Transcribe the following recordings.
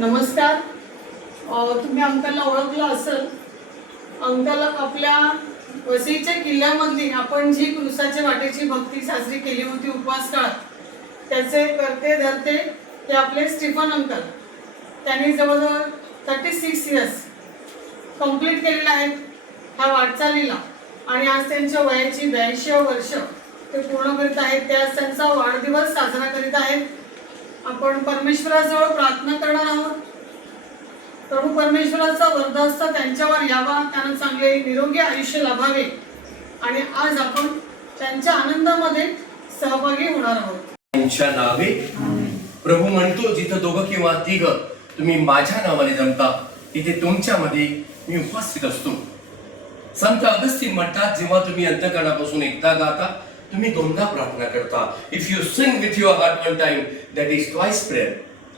नमस्कार. तुम्ही अंकलला ओळखलं असेल. अंकल आपल्या वसईच्या किल्ल्यामधली आपण जी क्रुसाच्या वाटेची भक्ती साजरी केली होती उपवास काळात, त्याचे करते धरते ते आपले स्टीफन अंकल. त्यांनी जवळजवळ 36 इयर्स कंप्लीट केलेले आहेत ह्या वाटचालीला, आणि आज त्यांच्या वयाची 82 वर्ष ते पूर्ण करीत आहेत. ते आज त्यांचा वाढदिवस साजरा करीत आहेत. आपण परमेश्वराजवळ प्रार्थना करणार आहोत. प्रभू परमेश्वराचा वरदहस्त त्यांच्यावर यावा, त्यांना चांगले निरोगी आयुष्य लाभावे, आणि आज आपण त्यांच्या आनंदामध्ये सहभागी होणार आहोत. त्यांच्या नावे प्रभू म्हणतो, जिथं दोघं किंवा तिघ तुम्ही माझ्या नावाने जमता तिथे तुमच्यामध्ये मी उपस्थित असतो. संत अगस्तीन म्हणतात, जेव्हा तुम्ही अंतःकरणापासून एकदा गाता तुम्ही दोनदा प्रार्थना करता. If you sing with your heart one time that is twice prayer.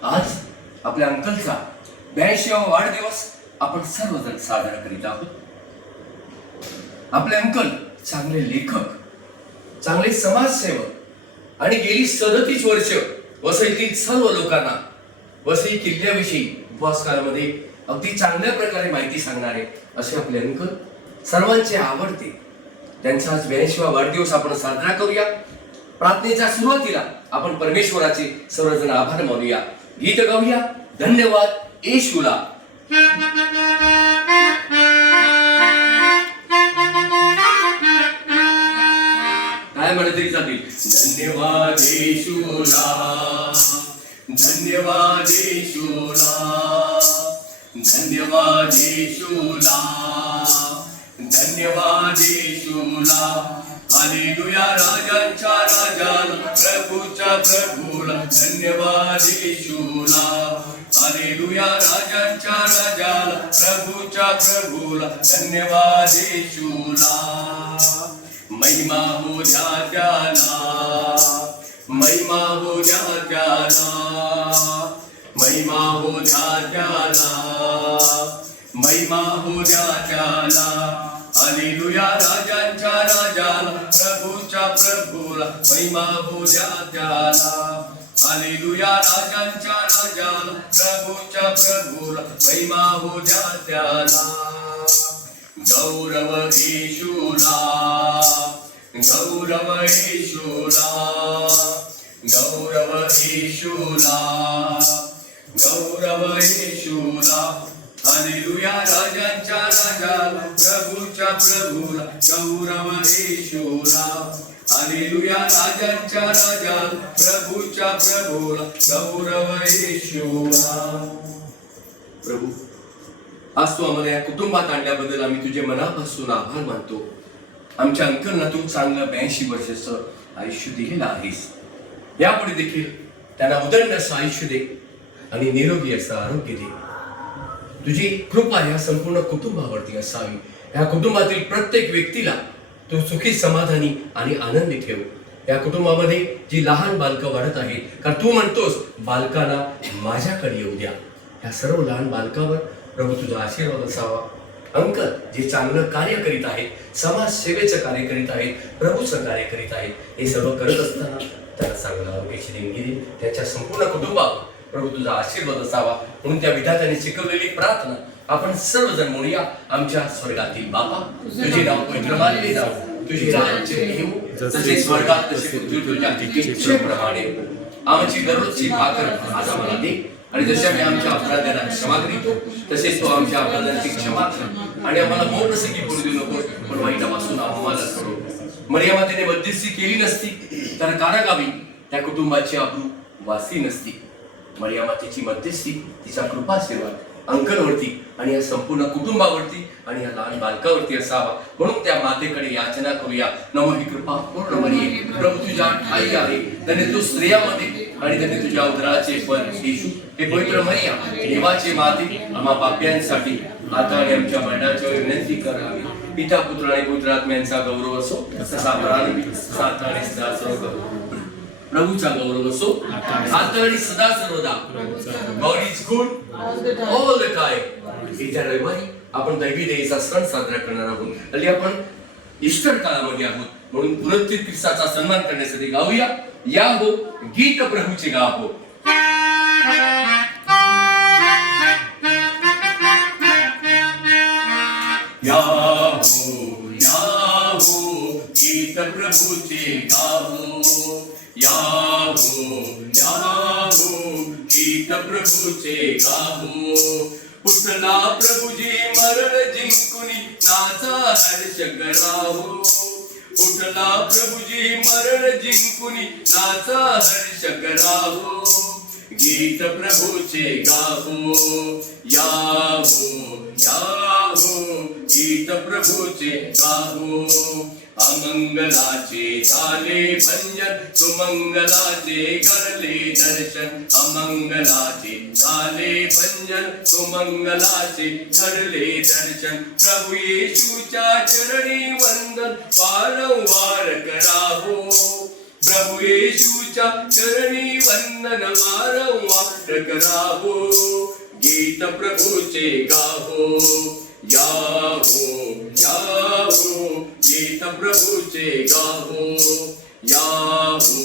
आज आपल्या अंकलचा 82वा वाढदिवस आपण सर्वजण साजरा करीत आहोत. आपले अंकल चांगले लेखक, चांगले समाजसेवक, आणि गेली 37 वर्ष वसईतील सर्व लोकांना वसई किल्ल्याविषयी उपवासकालामध्ये अगदी चांगल्या प्रकारे माहिती सांगणारे असे आपले अंकल, सर्वांचे आवडते. त्यांचा आज 82वा वाढदिवस आपण साजरा करूया. प्रार्थनेच्या सुरुवातीला आपण परमेश्वराचे सर्वजण आभार मानूया, गीत गाऊया. धन्यवाद येशूला. काय म्हणत तरी जातील. धन्यवाद येशूला, धन्यवाद येशूला, धन्यवाद येशूला, धन्यवाद येशूला. हालेलुया. राजांच्या राजाला, प्रभूच्या प्रभूला, धन्यवाद येशूला. हालेलुया. राजांच्या राजाला, प्रभूच्या प्रभूला, धन्यवाद येशूला. महिमा हो द्या त्याला, महिमा हो द्या त्याला, महिमा हो द्या त्याला, महिमा हो द्या त्याला. हालेलुया. राजांच्या राजाला, प्रभूच्या प्रभूला, महिमा हो द्या त्याला. हालेलुया. राजांच्या राजाला, प्रभूच्या प्रभूला, महिमा हो द्या त्याला. गौरव येशूला, गौरव येशूला, गौरव येशूला, गौरव येशूला. हालेलुया. राजांच्या राजाला, प्रभूच्या प्रभूला, गौरव येशूला. हालेलुया. राजांच्या राजाला, प्रभूच्या प्रभूला, गौरव येशूला. प्रभू, आज तू आम्हाला या कुटुंबात आणल्याबद्दल आम्ही तुझे मनापासून आभार मानतो. आमच्या अंकलना तू चांगलं 82 वर्षाचं आयुष्य दिलेलं आहेस. यापुढे देखील त्यांना उदंड असं आयुष्य दे आणि निरोगी असं आरोग्य दे. तुझी कृपा या संपूर्ण कुटुंबावरती असावी. या कुटुंबातील प्रत्येक व्यक्तीला तू सुखी, समाधानी आणि आनंदी ठेव. या कुटुंबामध्ये जी लहान बालकं वाढत आहेत, कारण तू म्हणतोस बालकांना माझ्याकडे येऊ द्या. या सर्व लहान बालकावर प्रभू तुझा आशीर्वाद असावा. अंकल जे चांगलं कार्य करीत आहेत, समाजसेवेचं कार्य करीत आहेत, प्रभूचं कार्य करीत आहेत, हे सर्व करत असताना त्यांना चांगलं आरोग्याची देणगी दे. त्याच्या संपूर्ण कुटुंबावर प्रभू तुझा आशीर्वाद असावा. म्हणून त्या विधात्याने शिकवलेली प्रार्थना आपण सर्वजण म्हणूया. आमच्या स्वर्गातील बापा, तुझे नाव पवित्र मानले जावो, तुझे राज्य येऊ, जसे स्वर्गात तसे पृथ्वीवरच्या इच्छेप्रमाणे. आमची दररोजची भाकर आज आम्हाला दे, आणि जसे आम्ही आमच्या अपराध्यांना क्षमा करीतो तसेच तो आमच्या अपराधांची क्षमा कर, आणि आम्हाला मोठसंगी पडू देऊ नकोस, पण वाईटापासून आम्हाला सोडव. मरियमातेने मध्यस्थी केली नसती तर कारागावी त्या कुटुंबाची अब्रू वासी नसती. मरियमातेची मध्यस्थी, तिचा कृपाशीर्वाद अंकलवरती आणि या संपूर्ण कुटुंबावरती आणि या लहान बालकावरती असावा. म्हणून त्या मातेकडे याचना करूया. नमो ही कृपा पूर्ण मरिये, प्रभू तुझ्या आई आहे, त्याने तू स्त्रियामध्ये आणि त्याने तुझ्या उदराचे फळ येशू. हे पवित्र मरिया, देवाचे माते, आम्हा पाप्यांसाठी आता आणि आमच्या मरणाच्या वेळी विनंती करावी. पिता, पुत्र आणि पवित्र आत्म्यांचा गौरव असो, तसा प्रारंभी साता आणि सदा सर्व प्रभूचा गौरव असो, आता आणि सदा सर्वदा. God is good all the time. येत्या रविवारी आपण दैवी देवीचा सण साजरा करणार आहोत. हल्ली आपण ईस्टर काळामध्ये आहोत, म्हणून पुनरुत्थित ख्रिस्ताचा सन्मान करण्यासाठी गाऊया. या हो गीत प्रभूचे गाव हो. याहो याहो गीत प्रभूचे गाहो याहो याहो गीत प्रभूचे गाहो उठला प्रभुजी मरण जिंकुनी नाचा हर्ष कराहो उठला प्रभुजी मरण जिंकुनी नाचा हर्ष कराहो गीत प्रभूचे गाहो याहो याहो गीत प्रभूचे गाहो अमंगलाचे झाले भंजन सुमंगलाचे घडले दर्शन अमंगलाचे झाले भंजन सुमंगलाचे घडले दर्शन प्रभू येशूच्या चरणी वंदन वारंवार कराहो प्रभू येशूच्या चरणी वंदन वारंवार कराहो गीत प्रभूचे गाहो याहो याहो गीत प्रभूचे गाहो याहो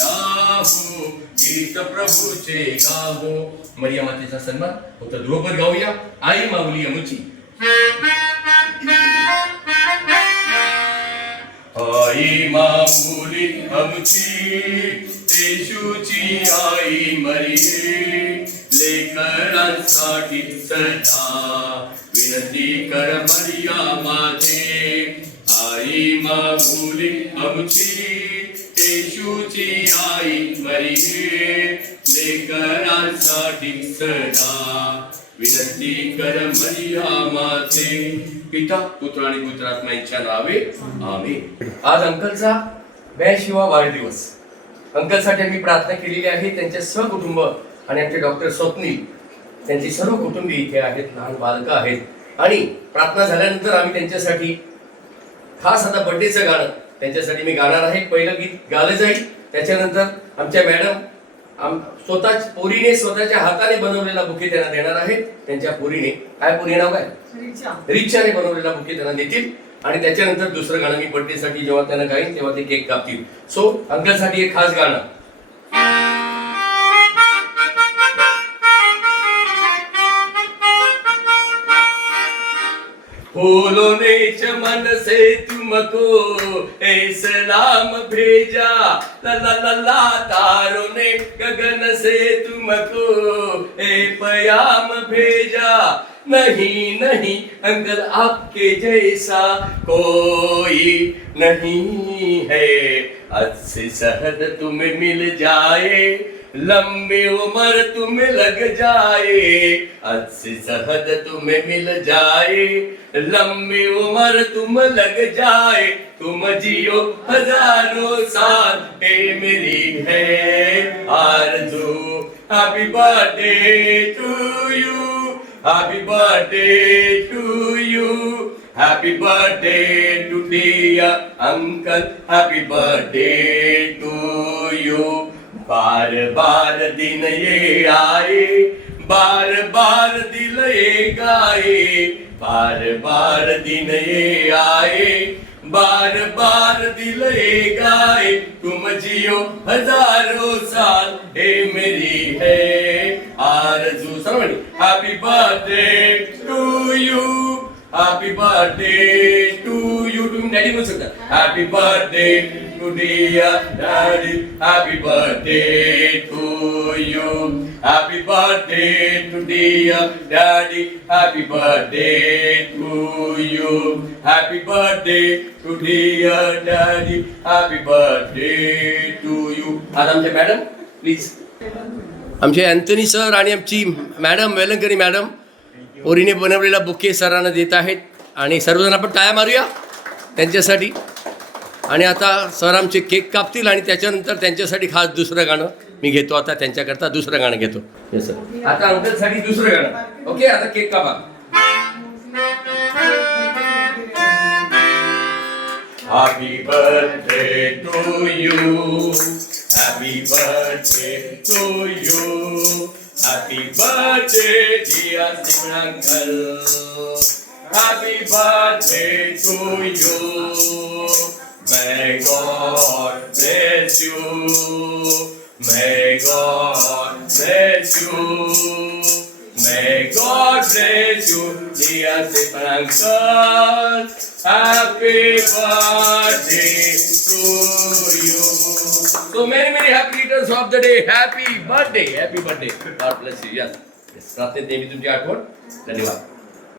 याहो गीत प्रभूचे गाहो मरिया मातेचा सन्मान होता ध्रुवपद गाऊया आई माऊली अमुची आई माऊली आमची येशूची आई मरिये लेकरांसाठी सदा विनंती कर मरिया माते आई माऊली आमची येशूची आई मरिये लेकरांसाठी सदा विनंती कर मरिया माते पिता पुत्र आणि पुत्रात्म्याच्या नावे आमेन. आज अंकलचा 82वा वाढदिवस. अंकलसाठी आम्ही प्रार्थना केलेली आहे. त्यांचे सहकुटुंब आणि आमचे डॉक्टर स्वप्नील त्यांची सर्व कुटुंबी इथे आहेत, लहान बालकं आहेत आणि प्रार्थना झाल्यानंतर आम्ही त्यांच्यासाठी खास आता बर्थडेचं गाणं त्यांच्यासाठी मी गाणार आहे. पहिलं गीत गालं जाईल, त्याच्यानंतर आमच्या मॅडम स्वतःच पोरीने स्वतःच्या हाताने बनवलेला बुके त्यांना देणार आहेत. त्यांच्या पोरीने काय पोरी नाव काय रिचाने बनवलेला बुके त्यांना देतील आणि त्याच्यानंतर दुसरं गाणं मी बर्थडेसाठी जेव्हा त्यांना गाईन तेव्हा ते केक कापतील. सो अंकलसाठी एक खास गाणं. फूलों ने चमन से तुमको ए सलाम भेजा ला ला ला ला तारों ने गगन से तुमको ए पयाम भेजा नहीं नहीं अंकल आपके जैसा कोई नहीं है अच्छी सहद तुम्हें मिल जाए लंबी उम्र तुम्हें लग जाए अच्छी सहद तुम्हें मिल जाए लंबी उम्र तुम लग जाए तुम जियो हजारों साल ये मेरी है आरज़ू happy birthday to you happy birthday to you happy birthday to dear uncle happy birthday to you बार बार दिन ये आए बार बार दिल ये गाए बार बार दिन ये आए बार बार दिल ये गाए तुम जियो हजारों साल हे मेरी है आरज़ू. सर्वांनी happy birthday to you happy birthday to you. तुम्ही डॅडी म्हणू शकता happy birthday to dear daddy happy birthday to you happy birthday to dear daddy happy birthday to you happy birthday to dear daddy happy birthday to you. आज आमचे madam please आमचे Anthony sir आणि आमची madam वेलंकरी madam पोरीने बनवलेला bouquet सरांना देत आहेत आणि सर्वजण आपण टाळ्या मारूया त्यांच्यासाठी. आणि आता सर आमचे केक कापतील आणि त्याच्यानंतर त्यांच्यासाठी खास दुसरं गाणं मी घेतो. आता त्यांच्याकरता दुसरं गाणं घेतो. Yes sir. आता अंकलसाठी दुसरं गाणं. ओके, आता केक कापा. Happy birthday to you happy birthday to you happy birthday dear Simran uncle happy birthday to you. May God bless you. May God bless you. May God bless you, dear Stephen uncle. Happy birthday to you. So many happy returns of the day. Happy birthday. God bless you. Yes. प्रार्थनेत नेहमी तुमची आठवण. धन्यवाद.